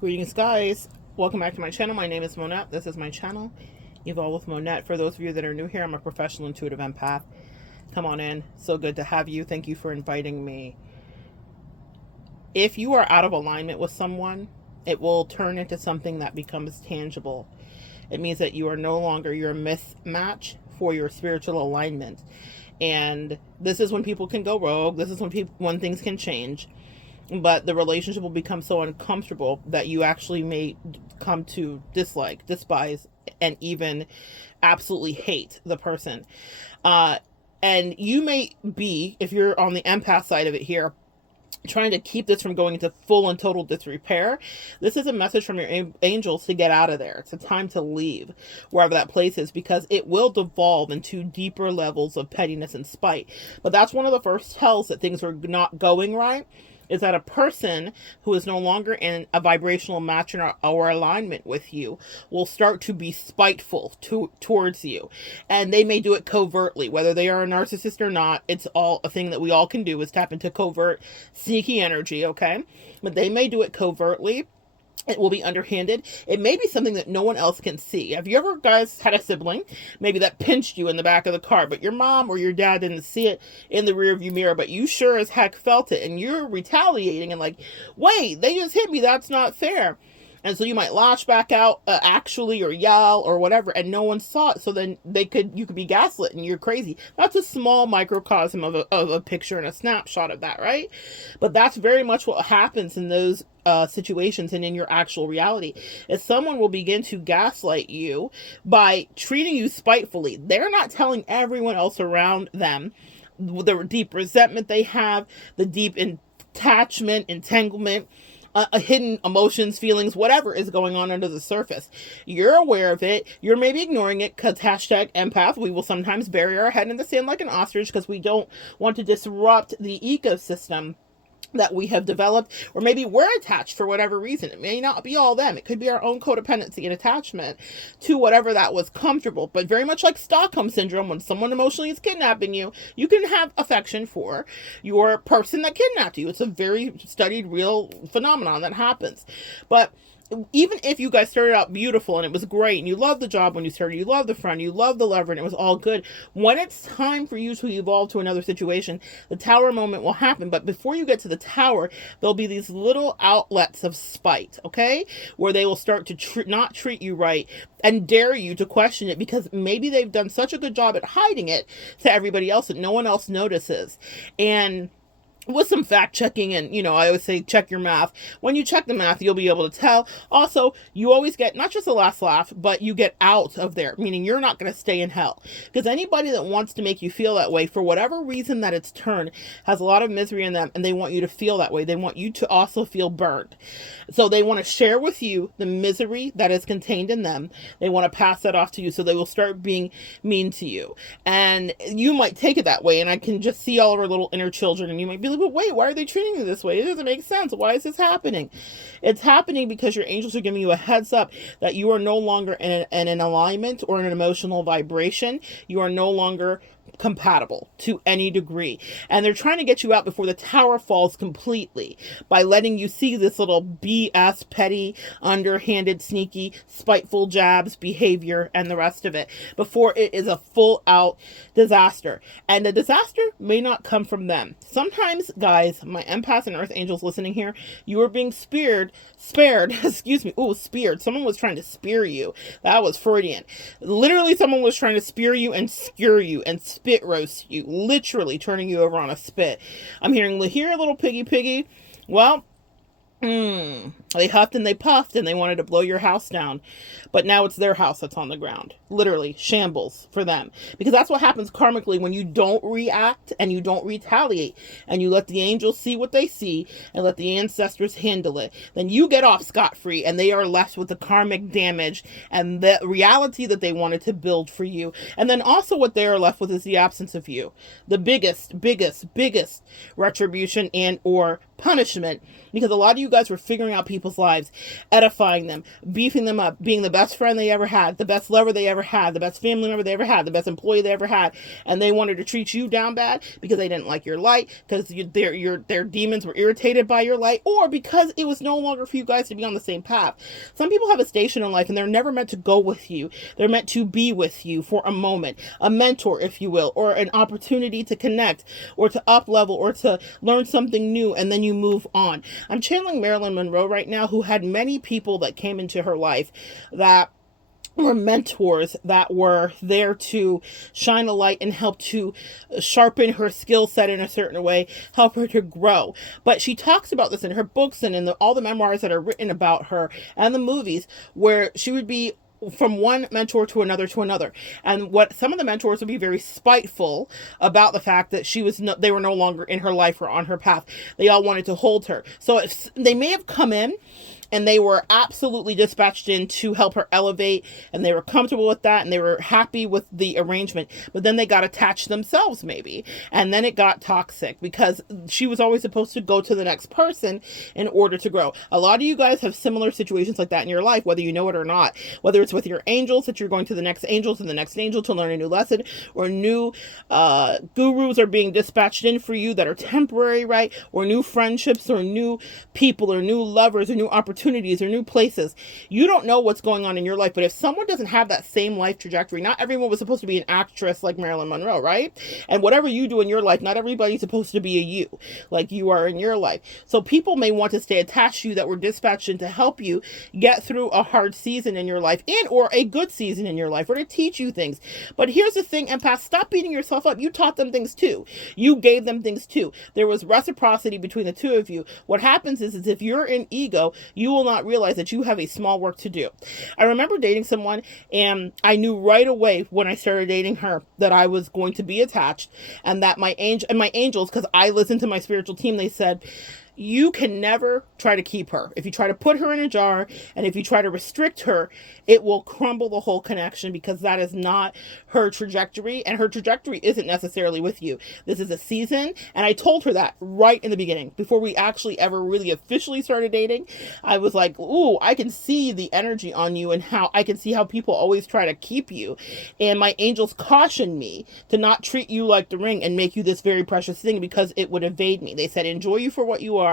Greetings, guys. Welcome back to my channel. My name is Monette. This is my channel, Evolve with Monette. For those of you that are new here, I'm a professional intuitive empath. Come on in. So good to have you. Thank you for inviting me. If you are out of alignment with someone, it will turn into something that becomes tangible. It means that you are no longer your mismatch for your spiritual alignment. And this is when people can go rogue. This is when things can change. But the relationship will become so uncomfortable that you actually may come to dislike, despise, and even absolutely hate the person. And you may be, if you're on the empath side of it here, trying to keep this from going into full and total disrepair. This is a message from your angels to get out of there. It's a time to leave wherever that place is, because it will devolve into deeper levels of pettiness and spite. But that's one of the first tells that things are not going right, is that a person who is no longer in a vibrational match or alignment with you will start to be spiteful towards you. And they may do it covertly, whether they are a narcissist or not. It's all a thing that we all can do, is tap into covert, sneaky energy, okay? But they may do it covertly. It will be underhanded. It may be something that no one else can see. Have you ever guys had a sibling, maybe that pinched you in the back of the car, but your mom or your dad didn't see it in the rearview mirror, but you sure as heck felt it, and you're retaliating and like, wait, they just hit me. That's not fair. And so you might lash back out actually, or yell or whatever, and no one saw it. So then you could be gaslit and you're crazy. That's a small microcosm of a picture and a snapshot of that, right? But that's very much what happens in those situations and in your actual reality, is someone will begin to gaslight you by treating you spitefully. They're not telling everyone else around them the deep resentment they have, the deep attachment, entanglement, hidden emotions, feelings, whatever is going on under the surface. You're aware of it. You're maybe ignoring it because #empath. We will sometimes bury our head in the sand like an ostrich because we don't want to disrupt the ecosystem that we have developed, or maybe we're attached for whatever reason. It may not be all them. It could be our own codependency and attachment to whatever that was comfortable. But very much like Stockholm Syndrome, when someone emotionally is kidnapping you, you can have affection for your person that kidnapped you. It's a very studied, real phenomenon that happens. But even if you guys started out beautiful and it was great and you loved the job when you started, you loved the friend, you loved the lover, and it was all good, when it's time for you to evolve to another situation, the tower moment will happen. But before you get to the tower, there'll be these little outlets of spite, okay, where they will start to not treat you right and dare you to question it, because maybe they've done such a good job at hiding it to everybody else that no one else notices. And with some fact checking, and I always say check your math. When you check the math, you'll be able to tell. Also, you always get not just the last laugh, but you get out of there, meaning you're not going to stay in hell. Because anybody that wants to make you feel that way, for whatever reason that it's turned, has a lot of misery in them, and they want you to feel that way. They want you to also feel burned. So they want to share with you the misery that is contained in them. They want to pass that off to you, so they will start being mean to you. And you might take it that way, and I can just see all of our little inner children, and you might be like, but wait, why are they treating you this way? It doesn't make sense. Why is this happening? It's happening because your angels are giving you a heads up that you are no longer in an alignment or an emotional vibration. You are no longer compatible to any degree, and they're trying to get you out before the tower falls completely by letting you see this little BS, petty, underhanded, sneaky, spiteful jabs, behavior, and the rest of it before it is a full out disaster. And the disaster may not come from them. Sometimes, guys, my empaths and earth angels listening here, you are being spared, excuse me. Oh, speared. Someone was trying to spear you. That was Freudian. Literally, someone was trying to spear you and skewer you and spit roast you, literally turning you over on a spit. I'm hearing here, little piggy. Well, they huffed and they puffed and they wanted to blow your house down, but now it's their house that's on the ground. Literally shambles for them, because that's what happens karmically when you don't react and you don't retaliate and you let the angels see what they see and let the ancestors handle it. Then you get off scot-free, and they are left with the karmic damage and the reality that they wanted to build for you. And then also what they are left with is the absence of you, the biggest retribution and or punishment, because a lot of you guys were figuring out people's lives, edifying them, beefing them up, being the best friend they ever had, the best lover they ever had, the best family member they ever had, the best employee they ever had, and they wanted to treat you down bad because they didn't like your light, because their demons were irritated by your light, or because it was no longer for you guys to be on the same path. Some people have a station in life and they're never meant to go with you. They're meant to be with you for a moment, a mentor, if you will, or an opportunity to connect or to up level or to learn something new, and then you move on. I'm channeling Marilyn Monroe right now, who had many people that came into her life that were mentors that were there to shine a light and help to sharpen her skill set in a certain way, help her to grow. But she talks about this in her books and in all the memoirs that are written about her and the movies, where she would be from one mentor to another. And what some of the mentors would be very spiteful about the fact that they were no longer in her life or on her path. They all wanted to hold her. So if they may have come in and they were absolutely dispatched in to help her elevate, and they were comfortable with that, and they were happy with the arrangement, but then they got attached themselves maybe, and then it got toxic because she was always supposed to go to the next person in order to grow. A lot of you guys have similar situations like that in your life, whether you know it or not, whether it's with your angels, that you're going to the next angels and the next angel to learn a new lesson, or new gurus are being dispatched in for you that are temporary, right? Or new friendships, or new people, or new lovers, or new opportunities, or new places. You don't know what's going on in your life, but if someone doesn't have that same life trajectory, not everyone was supposed to be an actress like Marilyn Monroe, right? And whatever you do in your life, not everybody's supposed to be a you like you are in your life. So people may want to stay attached to you that were dispatched in to help you get through a hard season in your life, and or a good season in your life, or to teach you things. But here's the thing, empath, stop beating yourself up. You taught them things too. You gave them things too. There was reciprocity between the two of you. What happens is if you're in ego, you will not realize that you have a small work to do. I remember dating someone, and I knew right away when I started dating her that I was going to be attached, and that my angels, because I listened to my spiritual team, they said, you can never try to keep her. If you try to put her in a jar, and if you try to restrict her, it will crumble the whole connection, because that is not her trajectory, and her trajectory isn't necessarily with you. This is a season, and I told her that right in the beginning, before we actually ever really officially started dating. I was like, ooh, I can see the energy on you, and how I can see how people always try to keep you. And my angels cautioned me to not treat you like the ring and make you this very precious thing, because it would evade me. They said, enjoy you for what you are,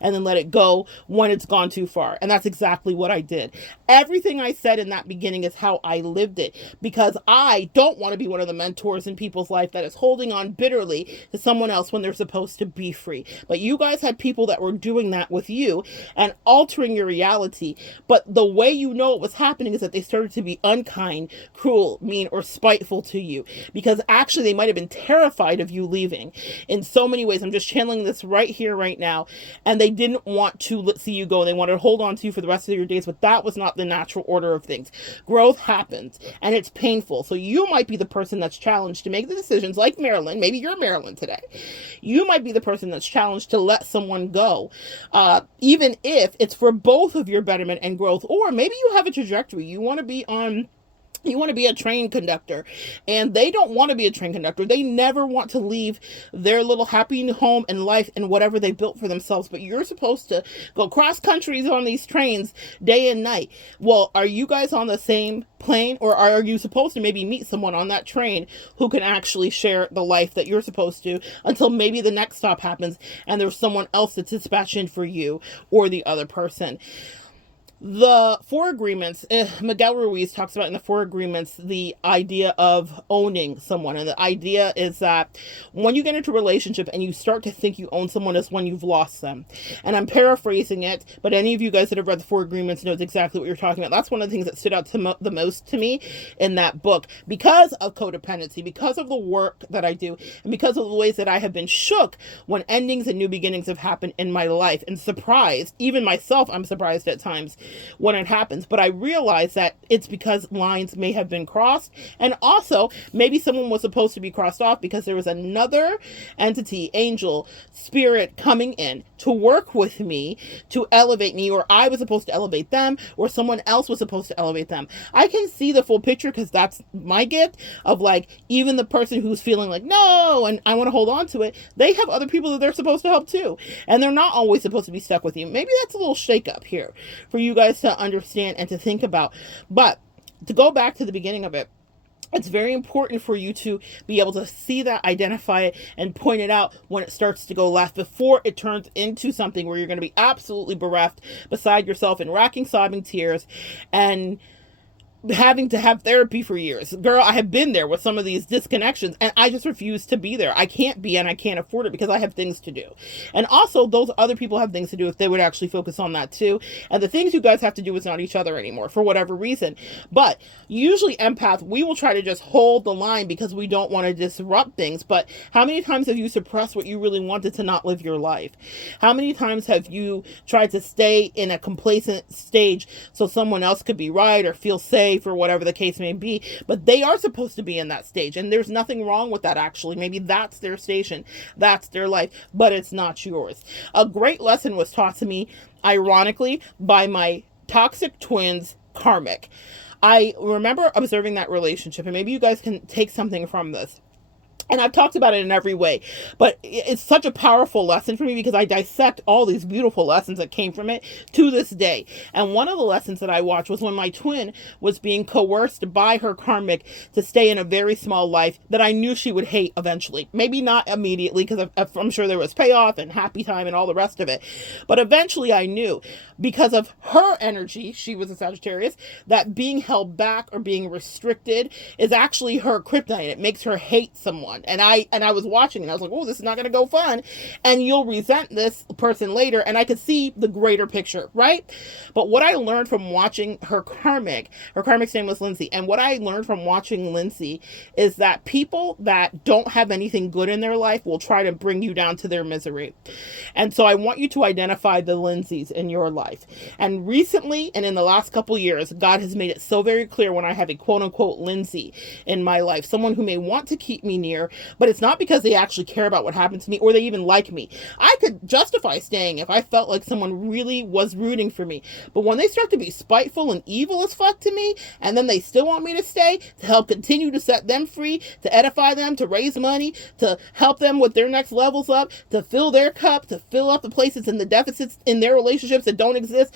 and then let it go when it's gone too far. And that's exactly what I did. Everything I said in that beginning is how I lived it, because I don't want to be one of the mentors in people's life that is holding on bitterly to someone else when they're supposed to be free. But you guys had people that were doing that with you and altering your reality. But the way you know it was happening is that they started to be unkind, cruel, mean, or spiteful to you, because actually they might have been terrified of you leaving in so many ways. I'm just channeling this right here, right now. And they didn't want to see you go. They wanted to hold on to you for the rest of your days, but that was not the natural order of things. Growth happens, and it's painful. So you might be the person that's challenged to make the decisions, like Marilyn. Maybe you're Marilyn today. You might be the person that's challenged to let someone go, even if it's for both of your betterment and growth. Or maybe you have a trajectory. You want to be a train conductor, and they don't want to be a train conductor. They never want to leave their little happy home and life and whatever they built for themselves. But you're supposed to go cross countries on these trains day and night. Well, are you guys on the same plane, or are you supposed to maybe meet someone on that train who can actually share the life that you're supposed to, until maybe the next stop happens and there's someone else that's dispatched in for you or the other person? The four agreements, Miguel Ruiz talks about in the four agreements, the idea of owning someone. And the idea is that when you get into a relationship and you start to think you own someone, is when you've lost them. And I'm paraphrasing it, but any of you guys that have read the four agreements knows exactly what you're talking about. That's one of the things that stood out the most to me in that book, because of codependency, because of the work that I do, and because of the ways that I have been shook when endings and new beginnings have happened in my life, and surprised. Even myself, I'm surprised at times when it happens, but I realize that it's because lines may have been crossed, and also maybe someone was supposed to be crossed off because there was another entity, angel, spirit coming in, to work with me to elevate me, or I was supposed to elevate them, or someone else was supposed to elevate them. I can see the full picture because that's my gift of like, even the person who's feeling like, no, and I want to hold on to it, they have other people that they're supposed to help too. And they're not always supposed to be stuck with you. Maybe that's a little shake up here for you guys to understand and to think about. But to go back to the beginning of it, it's very important for you to be able to see that, identify it, and point it out when it starts to go left before it turns into something where you're going to be absolutely bereft, beside yourself, in racking, sobbing tears, and having to have therapy for years. Girl, I have been there with some of these disconnections, and I just refuse to be there. I can't be, and I can't afford it because I have things to do. And also, those other people have things to do if they would actually focus on that too. And the things you guys have to do is not each other anymore for whatever reason. But usually empath, we will try to just hold the line because we don't want to disrupt things. But how many times have you suppressed what you really wanted to not live your life? How many times have you tried to stay in a complacent stage so someone else could be right or feel safe, or whatever the case may be? But they are supposed to be in that stage, and there's nothing wrong with that. Actually, maybe that's their station, that's their life, but it's not yours. A great lesson was taught to me, ironically, by my toxic twins karmic. I remember observing that relationship, and maybe you guys can take something from this. And I've talked about it in every way, but it's such a powerful lesson for me because I dissect all these beautiful lessons that came from it to this day. And one of the lessons that I watched was when my twin was being coerced by her karmic to stay in a very small life that I knew she would hate eventually. Maybe not immediately, because I'm sure there was payoff and happy time and all the rest of it. But eventually I knew, because of her energy, she was a Sagittarius, that being held back or being restricted is actually her kryptonite. It makes her hate someone. And I was watching and I was like, oh, this is not going to go fun. And you'll resent this person later. And I could see the greater picture, right? But what I learned from watching her karmic's name was Lindsay. And what I learned from watching Lindsay is that people that don't have anything good in their life will try to bring you down to their misery. And so I want you to identify the Lindsays in your life. And recently, and in the last couple years, God has made it so very clear when I have a quote unquote Lindsay in my life, someone who may want to keep me near, but it's not because they actually care about what happened to me or they even like me. I could justify staying if I felt like someone really was rooting for me. But when they start to be spiteful and evil as fuck to me, and then they still want me to stay to help continue to set them free, to edify them, to raise money, to help them with their next levels up, to fill their cup, to fill up the places and the deficits in their relationships that don't exist,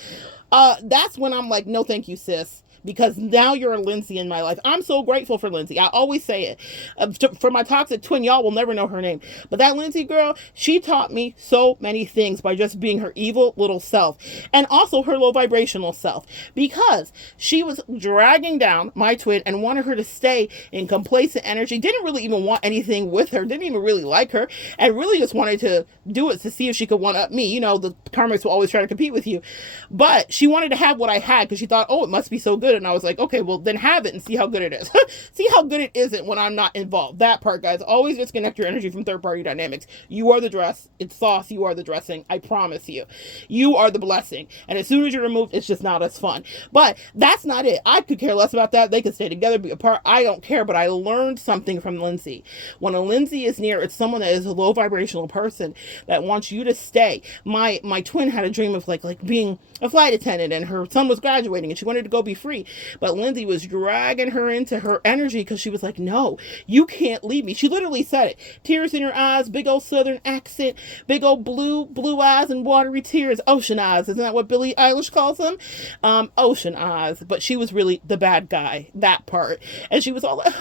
that's when I'm like, no thank you, sis. Because now you're a Lindsay in my life. I'm so grateful for Lindsay. I always say it. For my toxic twin, y'all will never know her name. But that Lindsay girl, she taught me so many things by just being her evil little self. And also her low vibrational self. Because she was dragging down my twin and wanted her to stay in complacent energy. Didn't really even want anything with her. Didn't even really like her. And really just wanted to do it to see if she could one-up me. You know, the karmics will always try to compete with you. But she wanted to have what I had because she thought, oh, it must be so good. And I was like, okay, well then have it and see how good it is. See how good it isn't when I'm not involved. That part, guys. Always disconnect your energy from third party dynamics. You are the dress. It's sauce. You are the dressing. I promise you. You are the blessing. And as soon as you're removed, it's just not as fun. But that's not it. I could care less about that. They could stay together, be apart. I don't care. But I learned something from Lindsay. When a Lindsay is near, it's someone that is a low vibrational person that wants you to stay. My twin had a dream of like being a flight attendant, and her son was graduating and she wanted to go be free. But Lindsay was dragging her into her energy because she was like, no, you can't leave me. She literally said it. Tears in her eyes, big old southern accent, big old blue eyes and watery tears, ocean eyes. Isn't that what Billie Eilish calls them? Ocean eyes. But she was really the bad guy, that part. And she was all like,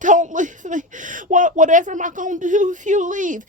don't leave me. Whatever am I going to do if you leave?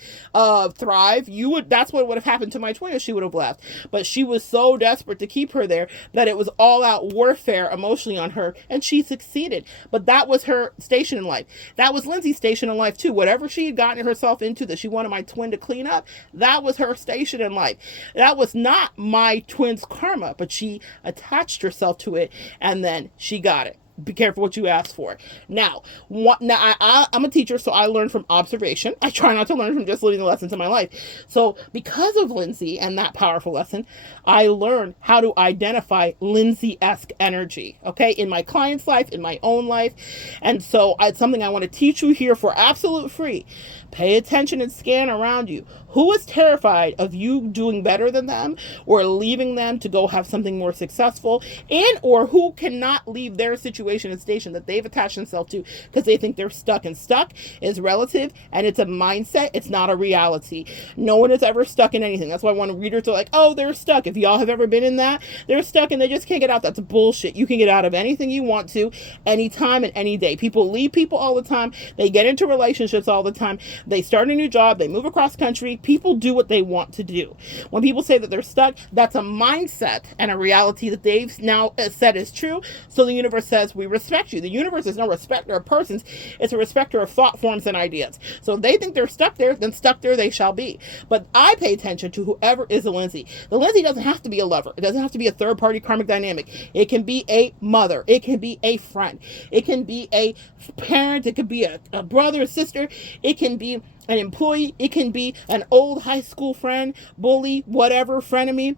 Thrive. That's what would have happened to my twin if she would have left. But she was so desperate to keep her there that it was all out warfare emotionally on her, and she succeeded. But that was her station in life. That was Lindsay's station in life too. Whatever she had gotten herself into that she wanted my twin to clean up, that was her station in life. That was not my twin's karma, but she attached herself to it, and then she got it. Be careful what you ask for. Now I'm a teacher, so I learn from observation. I try not to learn from just living the lessons in my life. So because of Lindsay and that powerful lesson, I learned how to identify Lindsay-esque energy, okay, in my client's life, in my own life. And so it's something I want to teach you here for absolute free. Pay attention and scan around you. Who is terrified of you doing better than them or leaving them to go have something more successful, and or who cannot leave their situation and station that they've attached themselves to because they think they're stuck? And stuck is relative, and it's a mindset. It's not a reality. No one is ever stuck in anything. That's why when readers are like, oh, they're stuck. If y'all have ever been in that, they're stuck and they just can't get out. That's bullshit. You can get out of anything you want to, anytime and any day. People leave people all the time. They get into relationships all the time. They start a new job. They move across country. People do what they want to do. When people say that they're stuck, that's a mindset and a reality that they've now said is true. So the universe says, we respect you. The universe is no respecter of persons. It's a respecter of thought forms and ideas. So if they think they're stuck there, then stuck there they shall be. But I pay attention to whoever is a Lindsay. The Lindsay doesn't have to be a lover. It doesn't have to be a third party karmic dynamic. It can be a mother. It can be a friend. It can be a parent. It could be a brother, a sister. It can be an employee. It can be an old high school friend, bully, whatever, frenemy.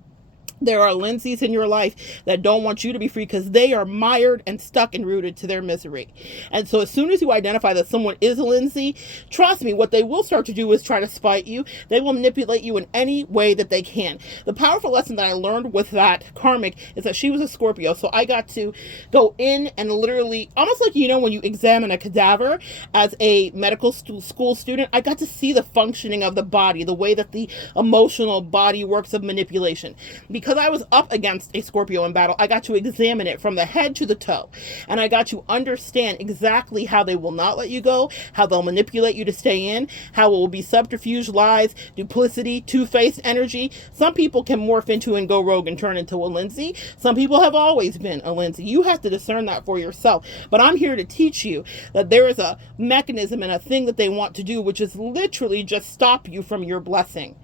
There are Lindsays in your life that don't want you to be free because they are mired and stuck and rooted to their misery. And so as soon as you identify that someone is a Lindsay, trust me, what they will start to do is try to spite you. They will manipulate you in any way that they can. The powerful lesson that I learned with that karmic is that she was a Scorpio. So I got to go in and literally, almost like, you know, when you examine a cadaver as a medical school student, I got to see the functioning of the body, the way that the emotional body works of manipulation. Because I was up against a Scorpio in battle, I got to examine it from the head to the toe. And I got to understand exactly how they will not let you go, how they'll manipulate you to stay in, how it will be subterfuge, lies, duplicity, two-faced energy. Some people can morph into and go rogue and turn into a Lindsay. Some people have always been a Lindsay. You have to discern that for yourself. But I'm here to teach you that there is a mechanism and a thing that they want to do, which is literally just stop you from your blessing.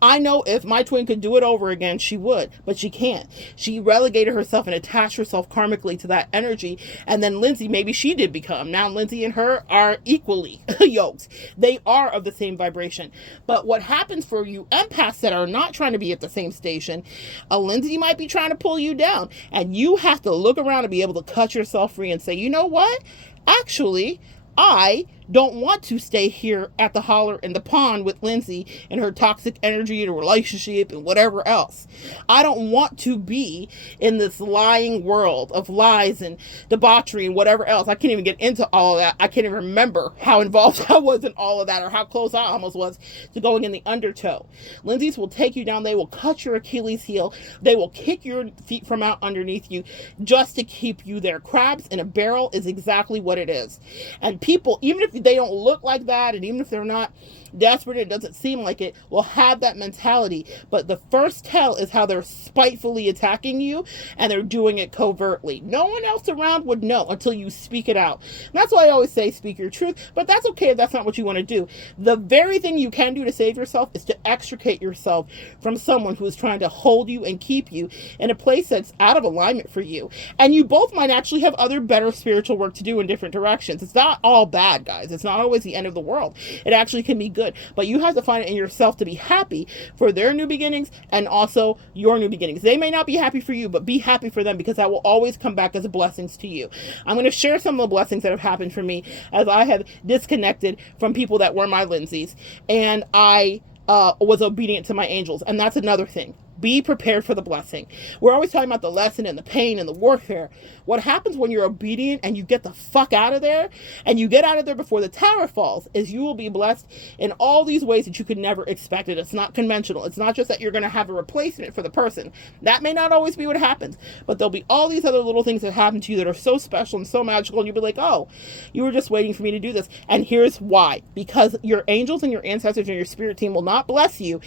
I know if my twin could do it over again, she would, but she can't. She relegated herself and attached herself karmically to that energy. And then Lindsay, maybe she did become. Now Lindsay and her are equally yoked. They are of the same vibration. But what happens for you empaths that are not trying to be at the same station, a Lindsay might be trying to pull you down. And you have to look around and be able to cut yourself free and say, you know what? Actually, I don't want to stay here at the holler in the pond with Lindsay and her toxic energy and relationship and whatever else. I don't want to be in this lying world of lies and debauchery and whatever else. I can't even get into all of that. I can't even remember how involved I was in all of that or how close I almost was to going in the undertow. Lindsay's will take you down. They will cut your Achilles heel. They will kick your feet from out underneath you just to keep you there. Crabs in a barrel is exactly what it is. And people, even if they don't look like that, and even if they're not desperate, it doesn't seem like it, will have that mentality. But the first tell is how they're spitefully attacking you, and they're doing it covertly. No one else around would know until you speak it out. And that's why I always say speak your truth, but that's okay if that's not what you want to do. The very thing you can do to save yourself is to extricate yourself from someone who is trying to hold you and keep you in a place that's out of alignment for you. And you both might actually have other better spiritual work to do in different directions. It's not all bad, guys. It's not always the end of the world. It actually can be good. But you have to find it in yourself to be happy for their new beginnings and also your new beginnings. They may not be happy for you, but be happy for them, because that will always come back as blessings to you. I'm going to share some of the blessings that have happened for me as I have disconnected from people that were my Lindsays, and I was obedient to my angels. And that's another thing. Be prepared for the blessing. We're always talking about the lesson and the pain and the warfare. What happens when you're obedient and you get the fuck out of there, and you get out of there before the tower falls, is you will be blessed in all these ways that you could never expect it. It's not conventional. It's not just that you're going to have a replacement for the person. That may not always be what happens, but there'll be all these other little things that happen to you that are so special and so magical, and you'll be like, oh, you were just waiting for me to do this. And here's why. Because your angels and your ancestors and your spirit team will not bless you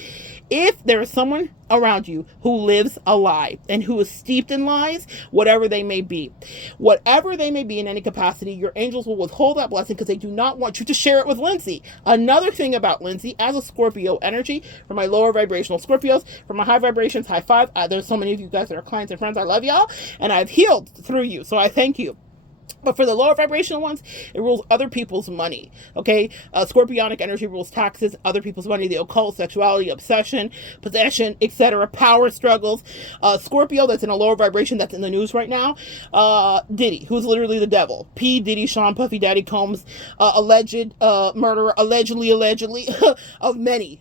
if there is someone around you who lives a lie and who is steeped in lies, whatever they may be. Whatever they may be in any capacity, your angels will withhold that blessing because they do not want you to share it with Lindsay. Another thing about Lindsay, as a Scorpio energy, for my lower vibrational Scorpios, for my high vibrations, high five. There's so many of you guys that are clients and friends. I love y'all, and I've healed through you, so I thank you. But for the lower vibrational ones, it rules other people's money. Okay? Scorpionic energy rules taxes, other people's money, the occult, sexuality, obsession, possession, etc., power struggles. Scorpio, that's in a lower vibration, that's in the news right now. Diddy, who's literally the devil. P. Diddy, Sean Puffy Daddy Combs, alleged murderer, allegedly, of many,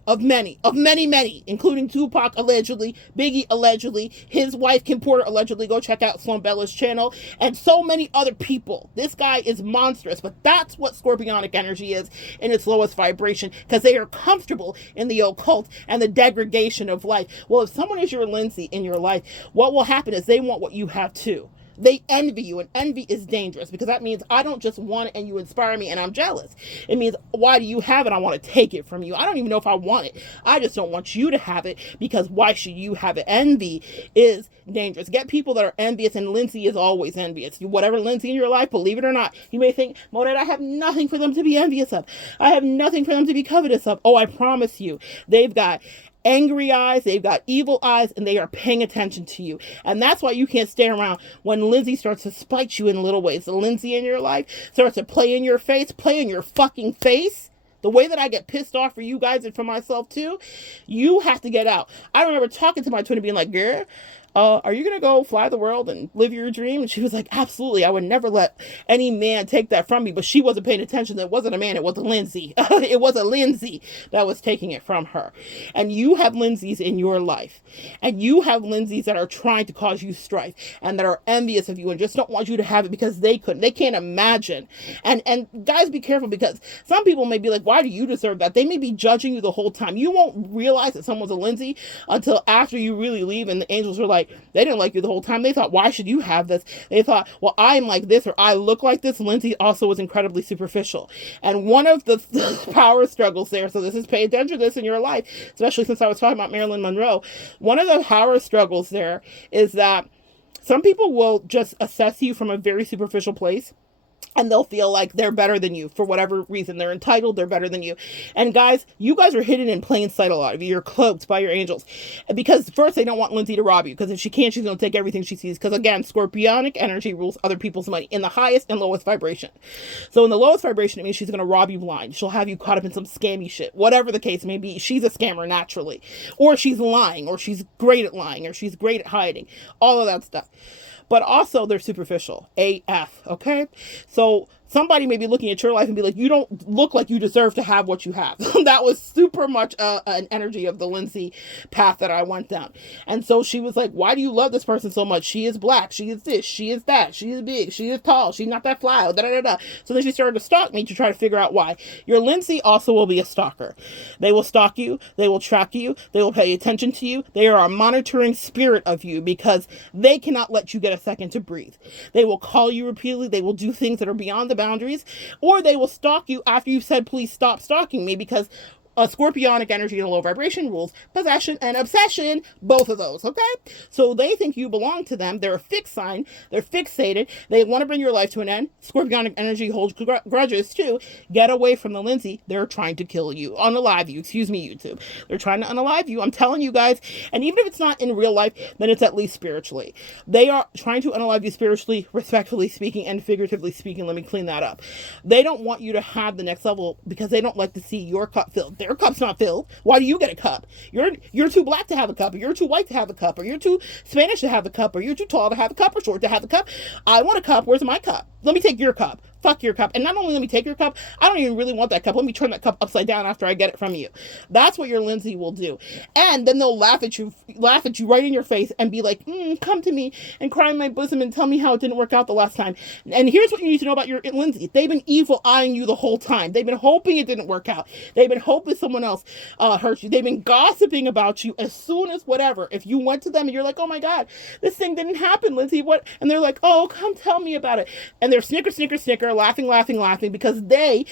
including Tupac, allegedly, Biggie, allegedly, his wife, Kim Porter, allegedly. Go check out Sloan Bella's channel, and so many other people. This guy is monstrous, but that's what scorpionic energy is in its lowest vibration, because they are comfortable in the occult and the degradation of life. Well, if someone is your Lindsay in your life, what will happen is they want what you have too. They envy you, and envy is dangerous, because that means I don't just want it and you inspire me and I'm jealous. It means, why do you have it? I want to take it from you. I don't even know if I want it. I just don't want you to have it, because why should you have it? Envy is dangerous. Get people that are envious, and Lindsay is always envious. Whatever Lindsay in your life, believe it or not, you may think, Monette, I have nothing for them to be envious of. I have nothing for them to be covetous of. Oh, I promise you, they've got angry eyes, they've got evil eyes, and they are paying attention to you. And that's why you can't stay around when Lindsay starts to spite you in little ways. The Lindsay in your life starts to play in your face, play in your fucking face. The way that I get pissed off for you guys and for myself too, you have to get out. I remember talking to my twin and being like, girl, are you going to go fly the world and live your dream? And she was like, absolutely. I would never let any man take that from me. But she wasn't paying attention. It wasn't a man. It was a Lindsay. It was a Lindsay that was taking it from her. And you have Lindsays in your life. And you have Lindsays that are trying to cause you strife and that are envious of you and just don't want you to have it because they couldn't. They can't imagine. And guys, be careful, because some people may be like, why do you deserve that? They may be judging you the whole time. You won't realize that someone's a Lindsay until after you really leave and the angels are like, they didn't like you the whole time. They thought, why should you have this? They thought, well, I'm like this, or I look like this. Lindsay also was incredibly superficial. And one of the power struggles there, so this is, pay attention to this in your life, especially since I was talking about Marilyn Monroe. One of the power struggles there is that some people will just assess you from a very superficial place. And they'll feel like they're better than you for whatever reason. They're entitled. They're better than you. And guys, you guys are hidden in plain sight a lot of you. You're cloaked by your angels. Because first, they don't want Lindsay to rob you. Because if she can, she's going to take everything she sees. Because again, scorpionic energy rules other people's money in the highest and lowest vibration. So in the lowest vibration, it means she's going to rob you blind. She'll have you caught up in some scammy shit. Whatever the case may be, she's a scammer naturally. Or she's lying. Or she's great at lying. Or she's great at hiding. All of that stuff. But also, they're superficial. AF, okay? So somebody may be looking at your life and be like, you don't look like you deserve to have what you have. That was super much an energy of the Lindsay path that I went down. And so she was like, why do you love this person so much? She is black. She is this. She is that. She is big. She is tall. She's not that fly. Da, da, da, da. So then she started to stalk me to try to figure out why. Your Lindsay also will be a stalker. They will stalk you. They will track you. They will pay attention to you. They are a monitoring spirit of you because they cannot let you get a second to breathe. They will call you repeatedly. They will do things that are beyond the boundaries, or they will stalk you after you've said, please stop stalking me, because scorpionic energy and low vibration rules possession and obsession, both of those, okay? So they think you belong to them. They're a fixed sign. They're fixated. They want to bring your life to an end. Scorpionic energy holds grudges too. Get away from the Lindsay. They're trying to kill you. Unalive you. Excuse me, YouTube. They're trying to unalive you. I'm telling you guys. And even if it's not in real life, then it's at least spiritually. They are trying to unalive you spiritually, respectfully speaking, and figuratively speaking. Let me clean that up. They don't want you to have the next level because they don't like to see your cup filled. Their cup's not filled. Why do you get a cup? You're too black to have a cup, or you're too white to have a cup, or you're too Spanish to have a cup, or you're too tall to have a cup, or short to have a cup. I want a cup. Where's my cup? Let me take your cup. Fuck your cup. And not only let me take your cup, I don't even really want that cup. Let me turn that cup upside down after I get it from you. That's what your Lindsay will do. And then they'll laugh at you right in your face and be like, come to me and cry in my bosom and tell me how it didn't work out the last time. And here's what you need to know about your Lindsay. They've been evil eyeing you the whole time. They've been hoping it didn't work out. They've been hoping someone else hurt you. They've been gossiping about you as soon as whatever. If you went to them and you're like, oh my God, this thing didn't happen, Lindsay, what? And they're like, oh, come tell me about it. And they're snicker, laughing, because they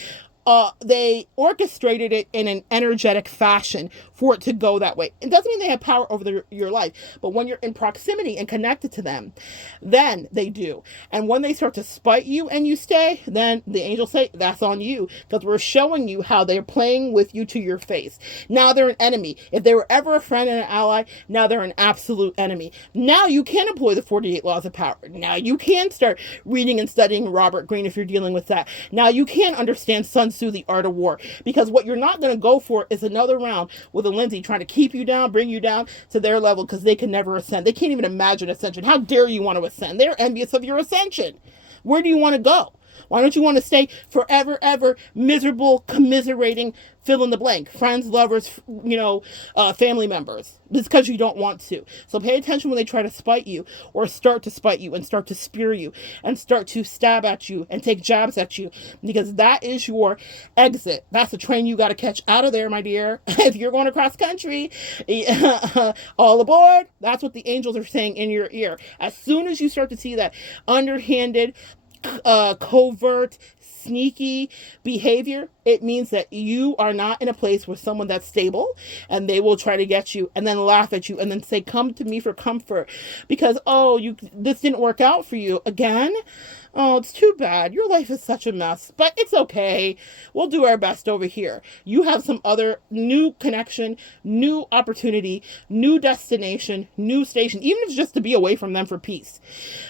they orchestrated it in an energetic fashion for it to go that way. It doesn't mean they have power over your life, but when you're in proximity and connected to them, then they do. And when they start to spite you and you stay, then the angels say, that's on you, because we're showing you how they're playing with you to your face. Now they're an enemy. If they were ever a friend and an ally, now they're an absolute enemy. Now you can employ the 48 laws of power. Now you can start reading and studying Robert Greene if you're dealing with that. Now you can understand Sun Tzu, the art of war, because what you're not going to go for is another round with a Lindsay trying to keep you down, bring you down to their level, because they can never ascend. They can't even imagine ascension. How dare you want to ascend? They're envious of your ascension. Where do you want to go? Why don't you want to stay forever, ever miserable, commiserating, fill in the blank, friends, lovers, family members? It's because you don't want to. So pay attention when they try to spite you, or start to spite you and start to spear you and start to stab at you and take jabs at you, because that is your exit. That's the train you got to catch out of there, my dear. If you're going across country, all aboard. That's what the angels are saying in your ear. As soon as you start to see that underhanded, covert, sneaky behavior, it means that you are not in a place with someone that's stable, and they will try to get you and then laugh at you and then say, come to me for comfort because, this didn't work out for you again. Oh, it's too bad. Your life is such a mess, but it's okay. We'll do our best over here. You have some other new connection, new opportunity, new destination, new station, even if it's just to be away from them for peace.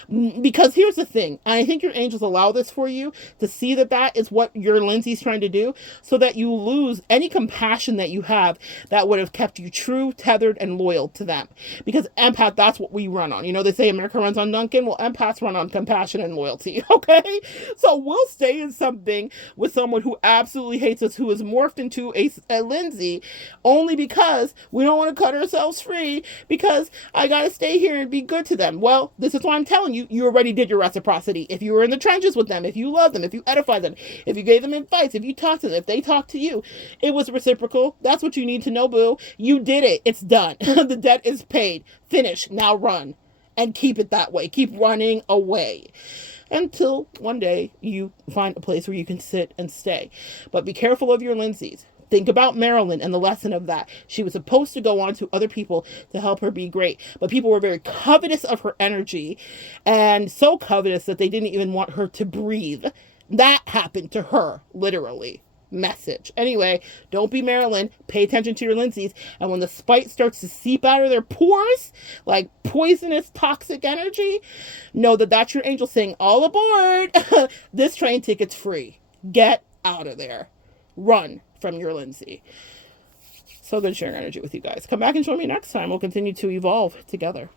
Because here's the thing, and I think your angels allow this for you to see that is what your Lindsay's trying to do, so that you lose any compassion that you have that would have kept you true, tethered, and loyal to them. Because empath, that's what we run on. They say America runs on Duncan. Well, empaths run on compassion and loyalty. Okay, so we'll stay in something with someone who absolutely hates us, who is morphed into a Lindsay, only because we don't want to cut ourselves free, because I gotta stay here and be good to them. Well, this is why I'm telling you, you already did your reciprocity. If you were in the trenches with them, if you love them, if you edify them, if you gave them advice, if you talked to them, if they talked to you, it was reciprocal. That's what you need to know, boo. You did it. It's done. The debt is paid. Finish. Now run. And keep it that way. Keep running away until one day you find a place where you can sit and stay. But be careful of your Lindsays. Think about Marilyn and the lesson of that. She was supposed to go on to other people to help her be great, but people were very covetous of her energy, and so covetous that they didn't even want her to breathe. That happened to her, literally. Message. Anyway, don't be Marilyn. Pay attention to your Lindsays. And when the spite starts to seep out of their pores, like poisonous, toxic energy, know that that's your angel saying, all aboard. This train ticket's free. Get out of there. Run from your Lindsay. So good sharing energy with you guys. Come back and join me next time. We'll continue to evolve together.